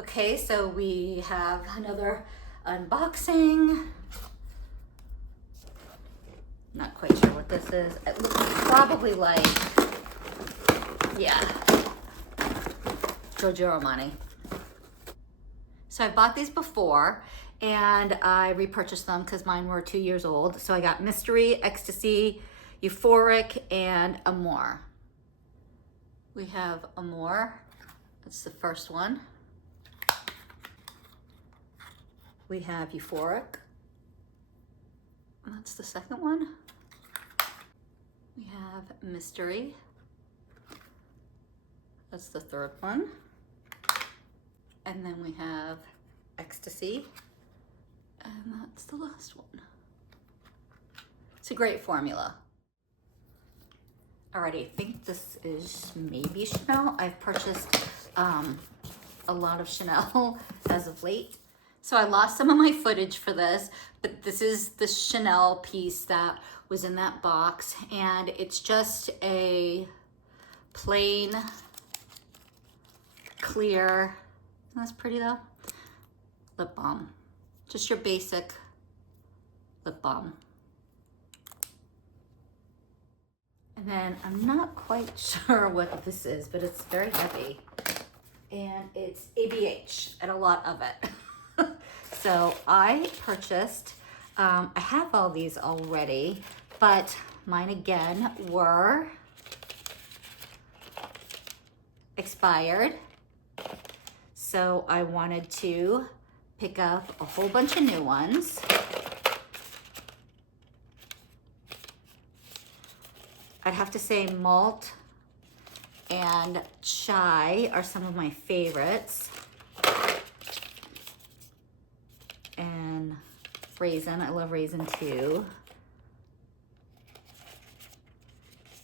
Okay, so we have another unboxing. Not quite sure what this is. It looks probably like, yeah, Giorgio Armani. So I bought these before and I repurchased them because mine were 2 years old. So I got Mystery, Ecstasy, Euphoric, and Amour. We have Amour, that's the first one. We have Euphoric, that's the second one. We have Mystery, that's the third one. And then we have Ecstasy, and that's the last one. It's a great formula. Alrighty, I think this is maybe Chanel. I've purchased a lot of Chanel as of late. So I lost some of my footage for this, but this is the Chanel piece that was in that box, and it's just a plain, clear, that's pretty though, lip balm. Just your basic lip balm. And then I'm not quite sure what this is, but it's very heavy. And it's ABH, and a lot of it. So I purchased, I have all these already, but mine again were expired. So I wanted to pick up a whole bunch of new ones. I'd have to say malt and chai are some of my favorites. And raisin, I love raisin too.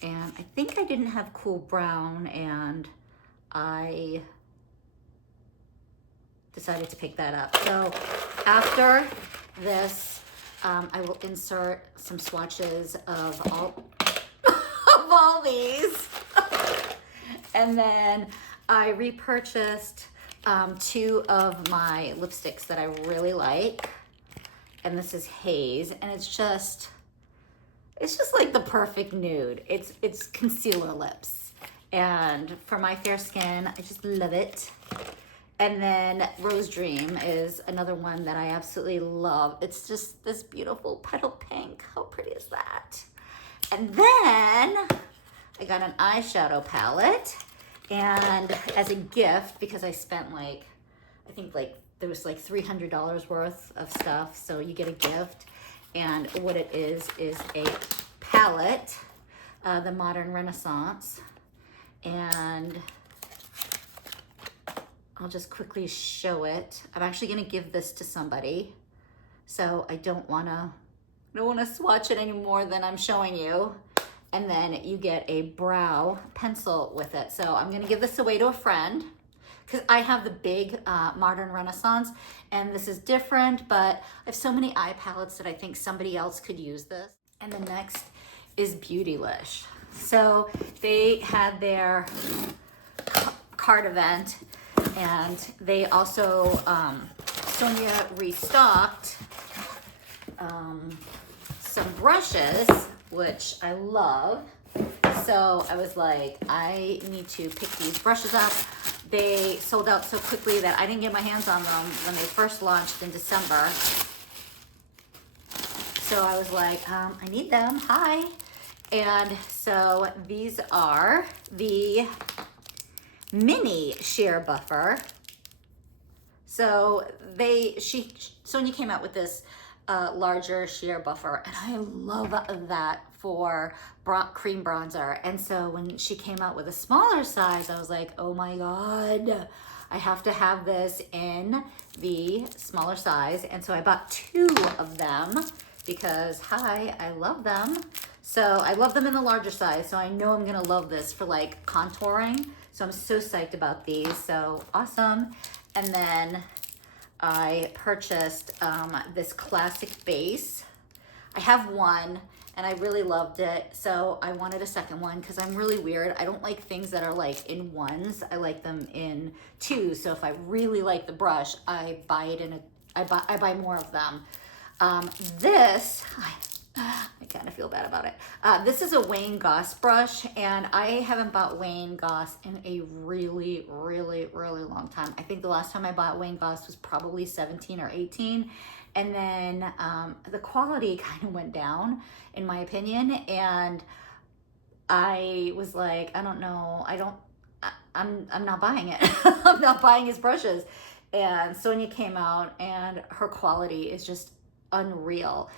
And I think I didn't have cool brown, and I decided to pick that up. So after this, I will insert some swatches of all these. And then I repurchased 2 of my lipsticks that I really like. And this is Haze, and it's just like the perfect nude. It's concealer lips. And for my fair skin, I just love it. And then Rose Dream is another one that I absolutely love. It's just this beautiful petal pink. How pretty is that? And then I got an eyeshadow palette, and as a gift, because I spent I think there was like $300 worth of stuff, so you get a gift. And what it is a palette, the Modern Renaissance. And I'll just quickly show it. I'm actually gonna give this to somebody, so I don't wanna swatch it any more than I'm showing you. And then you get a brow pencil with it. So I'm gonna give this away to a friend, because I have the big Modern Renaissance, and this is different, but I have so many eye palettes that I think somebody else could use this. And the next is Beautylish. So they had their card event, and they also, Sonia restocked some brushes, which I love. So I was like, I need to pick these brushes up. They sold out so quickly that I didn't get my hands on them when they first launched in December. So I was like, I need them, hi. And so these are the mini sheer buffer. So Sonia came out with this larger sheer buffer, and I love that for cream bronzer. And so when she came out with a smaller size, I was like, oh my God, I have to have this in the smaller size. And so I bought 2 of them because I love them. So I love them in the larger size, so I know I'm gonna love this for like contouring. So I'm so psyched about these, so awesome. And then I purchased this classic base. I have one, and I really loved it. So I wanted a second one because I'm really weird. I don't like things that are like in ones. I like them in twos. So if I really like the brush, I buy it I buy more of them. This, I kind of feel bad about it. This is a Wayne Goss brush, and I haven't bought Wayne Goss in a really, really, really long time. I think the last time I bought Wayne Goss was probably 17 or 18. And then the quality kind of went down, in my opinion. And I was like, I don't know, I'm not buying it. I'm not buying his brushes. And Sonia came out, and her quality is just unreal.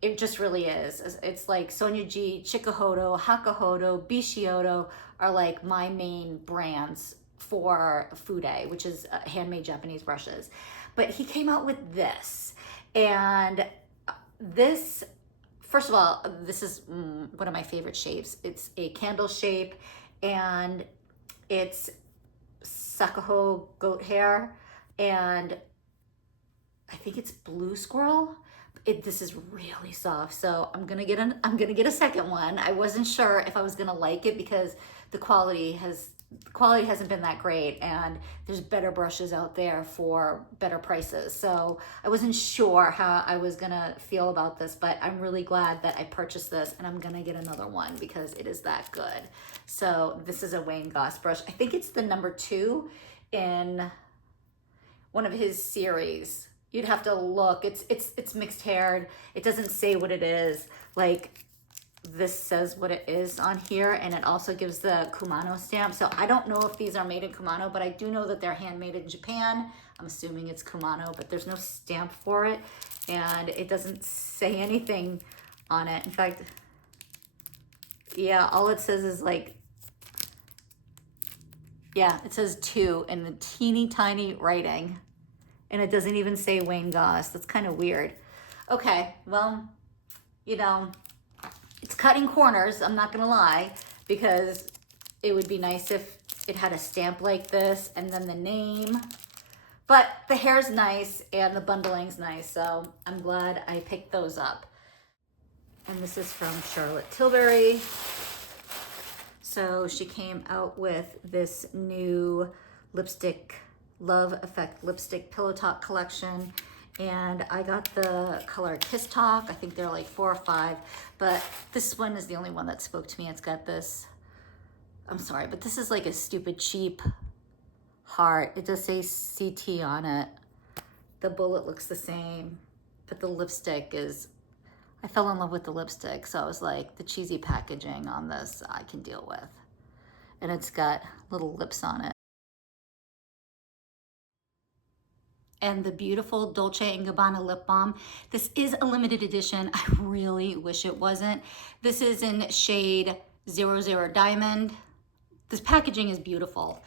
It just really is. It's like Sonia G, Chikuhodo, Hakuhodo, Bishiodo are like my main brands for Fude, which is handmade Japanese brushes. But he came out with this, and this, first of all, this is one of my favorite shapes. It's a candle shape, and it's Sakuho goat hair, and I think it's blue squirrel. This is really soft, so I'm gonna get a second one. I wasn't sure if I was gonna like it because the quality hasn't been that great, and there's better brushes out there for better prices. So I wasn't sure how I was gonna feel about this, but I'm really glad that I purchased this, and I'm gonna get another one because it is that good. So this is a Wayne Goss brush. I think it's the number 2 in one of his series. You'd have to look. It's mixed haired. It doesn't say what it is. Like, this says what it is on here, and it also gives the Kumano stamp. So I don't know if these are made in Kumano, but I do know that they're handmade in Japan. I'm assuming it's Kumano, but there's no stamp for it, and it doesn't say anything on it. In fact, yeah, all it says is like, yeah, it says 2 in the teeny tiny writing. And it doesn't even say Wayne Goss. That's kind of weird. Okay, well, you know, it's cutting corners, I'm not gonna lie, because it would be nice if it had a stamp like this and then the name. But the hair's nice and the bundling's nice, so I'm glad I picked those up. And this is from Charlotte Tilbury. So she came out with this new lipstick, Love Effect lipstick pillow talk collection, and I got the color Kiss Talk. I think they're like 4 or 5, but this one is the only one that spoke to me. It's got this, I'm sorry, but this is like a stupid cheap heart. It does say CT on it. The bullet looks the same, but the lipstick is, I fell in love with the lipstick, so I was like, the cheesy packaging on this I can deal with. And it's got little lips on it. And the beautiful Dolce Gabbana lip balm. This is a limited edition. I really wish it wasn't. This is in shade 00 Diamond. This packaging is beautiful.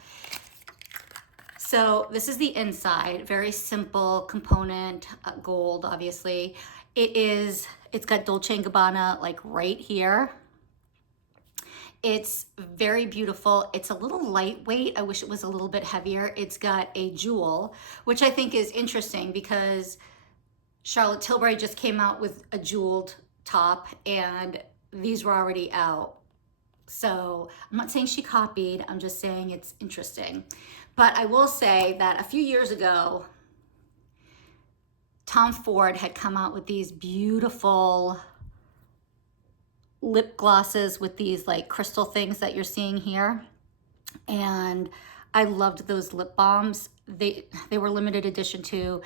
So this is the inside, very simple component, gold, obviously. It's got Dolce Gabbana like right here. It's very beautiful. It's a little lightweight. I wish it was a little bit heavier. It's got a jewel, which I think is interesting because Charlotte Tilbury just came out with a jeweled top, and these were already out. So I'm not saying she copied, I'm just saying it's interesting. But I will say that a few years ago, Tom Ford had come out with these beautiful lip glosses with these like crystal things that you're seeing here, and I loved those lip balms. They were limited edition too.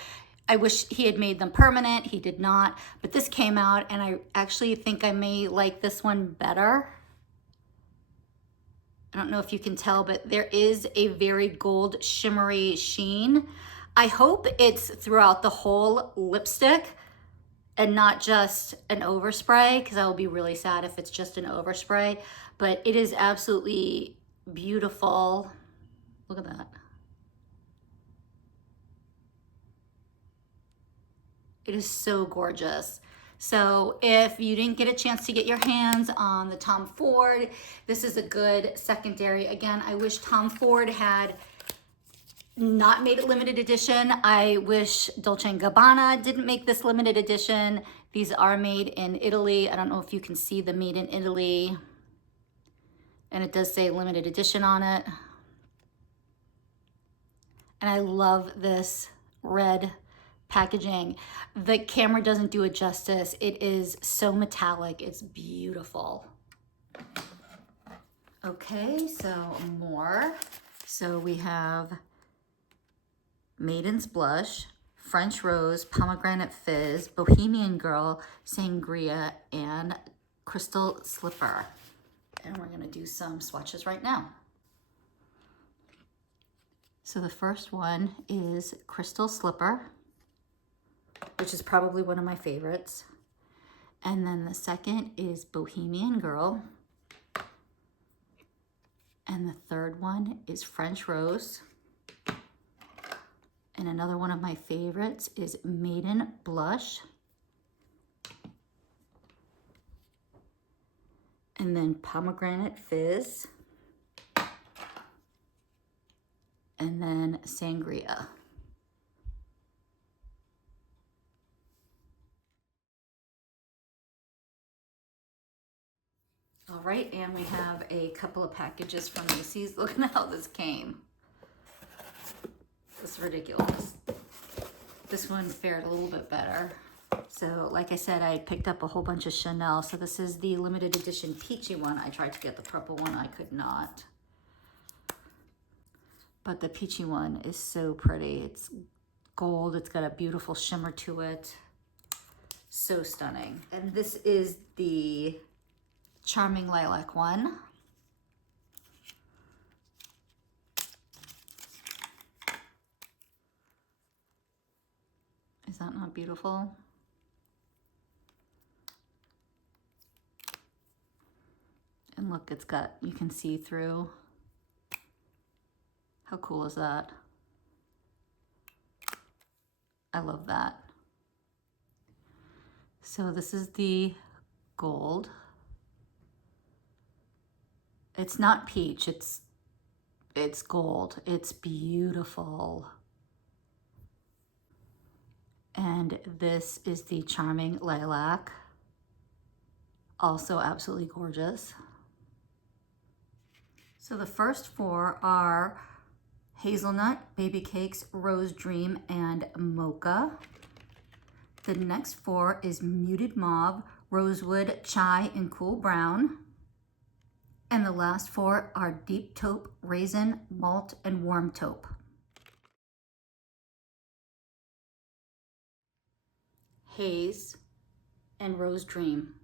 I wish he had made them permanent. He did not, but this came out, and I actually think I may like this one better. I don't know if you can tell, but there is a very gold shimmery sheen. I hope it's throughout the whole lipstick and not just an overspray, because I will be really sad if it's just an overspray. But it is absolutely beautiful. Look at that. It is so gorgeous. So if you didn't get a chance to get your hands on the Tom Ford, this is a good secondary. Again, I wish Tom Ford had not made a limited edition. I wish Dolce & Gabbana didn't make this limited edition. These are made in Italy. I don't know if you can see the made in Italy. And it does say limited edition on it. And I love this red packaging. The camera doesn't do it justice. It is so metallic. It's beautiful. Okay, so more. So we have Maiden's Blush, French Rose, Pomegranate Fizz, Bohemian Girl, Sangria, and Crystal Slipper. And we're gonna do some swatches right now. So the first one is Crystal Slipper, which is probably one of my favorites. And then the second is Bohemian Girl. And the third one is French Rose. And another one of my favorites is Maiden Blush. And then Pomegranate Fizz. And then Sangria. All right, and we have a couple of packages from Macy's. Look at how this came. It's ridiculous. This one fared a little bit better. So like I said, I picked up a whole bunch of Chanel. So this is the limited edition peachy one. I tried to get the purple one, I could not. But the peachy one is so pretty. It's gold, it's got a beautiful shimmer to it. So stunning. And this is the Charming Lilac one. Is that not beautiful? And look, it's got, you can see through. How cool is that? I love that. So this is the gold. It's not peach, it's gold. It's beautiful. And this is the Charming Lilac. Also absolutely gorgeous. So the first four are Hazelnut, Baby Cakes, Rose Dream, and Mocha. The next four is Muted Mauve, Rosewood, Chai, and Cool Brown. And the last four are Deep Taupe, Raisin, Malt, and Warm Taupe. Haze and Rose Dream.